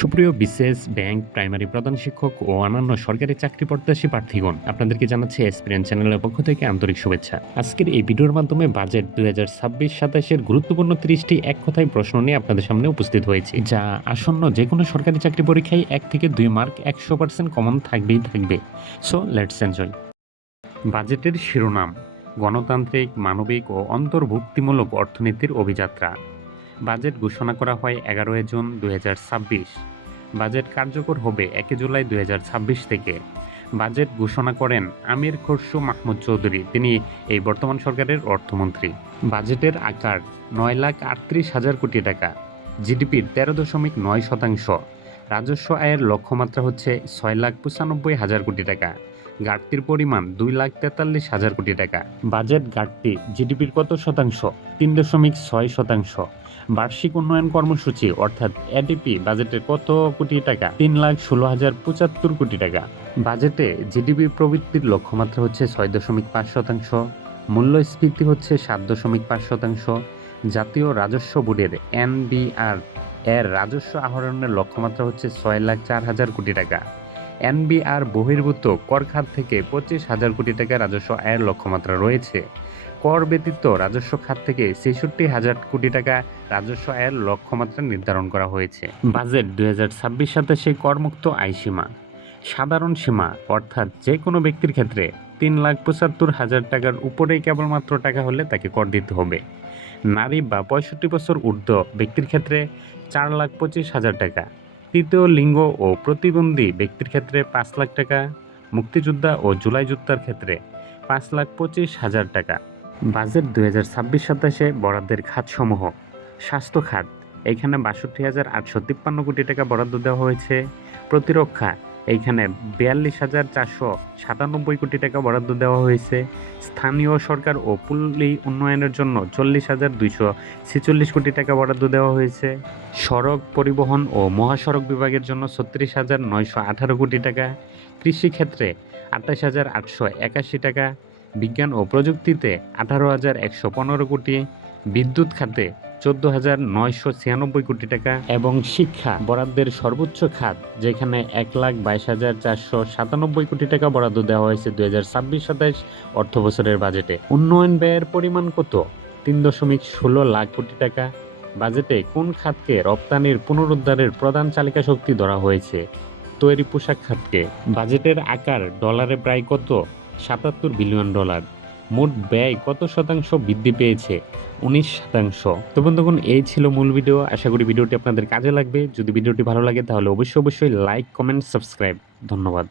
সুপ্রিয় BCS bank, primary প্রধান শিক্ষক ও অন্যান্য সরকারি চাকরি প্রত্যাশী প্রার্থীগণ, আপনাদেরকে জানাচ্ছি এসপিরিয়েন্স চ্যানেলের পক্ষ থেকে আন্তরিক শুভেচ্ছা। আজকের এই ভিডিওর মাধ্যমে বাজেট 2026-27 গুরুত্বপূর্ণ 30টি এক কথায় প্রশ্ন নিয়ে আপনাদের সামনে উপস্থিত হয়েছে, যা আসন্ন যে কোনো সরকারি চাকরি পরীক্ষায় 1 থেকে 2 মার্ক 100% কমন থাকবে। So let's enjoy. বাজেটের শিরোনাম: গণতান্ত্রিক, মানবিক ও অন্তর্ভুক্তিমূলক অর্থনীতির অভিযাত্রা। বাজেট ঘোষণা করা হয় 11 জুন 2026। বাজেট কার্যকর হবে 1 জুলাই 2026 থেকে। বাজেট ঘোষণা করেন আমির খসরু মাহমুদ চৌধুরী, তিনি এই বর্তমান সরকারের অর্থমন্ত্রী। বাজেটের আকার 9,38,000 কোটি টাকা, জিডিপির 13.9%। রাজস্ব আয়ের লক্ষ্যমাত্রা হচ্ছে 6,95,000 কোটি টাকা, ঘাটতির পরিমাণ 2,43,000 কোটি টাকা। বাজেট ঘাটতি জিডিপির কত শতাংশ? 3.6%। বার্ষিক উন্নয়ন কর্মসূচি অর্থাৎ এডিপি বাজেটের কত কোটি টাকা? 3,16,075 কোটি টাকা। বাজেটে জিডিপি প্রবৃদ্ধির লক্ষ্যমাত্রা হচ্ছে 6.5%। মূল্যস্ফীতি হচ্ছে 7.5%। জাতীয় রাজস্ব বোর্ডের এনবিআর এর রাজস্ব আহরণের লক্ষ্যমাত্রা হচ্ছে 6,04,000 কোটি টাকা। এনবিআর বহির্ভূত কর খাত থেকে 25,000 কোটি টাকা রাজস্ব আয়ের লক্ষ্যমাত্রা রয়েছে। কর ব্যতীত রাজস্ব খাত থেকে 66,000 কোটি টাকা রাজস্ব আয়ের লক্ষ্যমাত্রা নির্ধারণ করা হয়েছে। বাজেট 2026-27 করমুক্ত আয় সীমা। সাধারণ সীমা অর্থাৎ যে কোনো ব্যক্তির ক্ষেত্রে 3,75,000 টাকার উপরেই কেবলমাত্র টাকা হলে তাকে কর দিতে হবে। নারী বা 65 বছর ঊর্ধ্ব ব্যক্তির ক্ষেত্রে 4,25,000 টাকা। তৃতীয় লিঙ্গ ও প্রতিবন্ধী ব্যক্তির ক্ষেত্রে 5 লাখ টাকা। মুক্তিযোদ্ধা ও জুলাই যোদ্ধার ক্ষেত্রে 5,25,000 টাকা। বাজেট 2026-27 বরাদ্দের খাতসমূহ: স্বাস্থ্য খাত, এইখানে 62,853 কোটি টাকা বরাদ্দ দেওয়া হয়েছে। প্রতিরক্ষা, এইখানে 42,497 কোটি টাকা বরাদ্দ দেওয়া হয়েছে। স্থানীয় সরকার ও পল্লী উন্নয়নের জন্য 40,246 কোটি টাকা বরাদ্দ দেওয়া হয়েছে। সড়ক পরিবহন ও মহাসড়ক বিভাগের জন্য 36,918 কোটি টাকা। কৃষিক্ষেত্রে 28,881 টাকা। বিজ্ঞান ও প্রযুক্তিতে 18,115 কোটি। বিদ্যুৎ খাতে 14,996 কোটি টাকা এবং শিক্ষা বরাদ্দের সর্বোচ্চ খাত, যেখানে 1,22,497 কোটি টাকা বরাদ্দ দেওয়া হয়েছে 2026-27 অর্থবছরের বাজেটে। উন্নয়ন ব্যয়ের পরিমাণ কত? 3.16 লাখ কোটি টাকা। বাজেটে কোন খাতকে রপ্তানির পুনরুদ্ধারের প্রধান চালিকা শক্তি ধরা হয়েছে? তৈরি পোশাক খাতকে। বাজেটের আকার ডলারে প্রায় কত? $77 বিলিয়ন। মোট ব্যয় কত শতাংশ বৃদ্ধি পেয়েছে? 19%। তো বন্ধুগণ, এই ছিল মূল ভিডিও। আশা করি ভিডিওটি আপনাদের কাজে লাগবে। যদি ভিডিওটি ভালো লাগে তাহলে অবশ্যই লাইক, কমেন্ট, সাবস্ক্রাইব। ধন্যবাদ।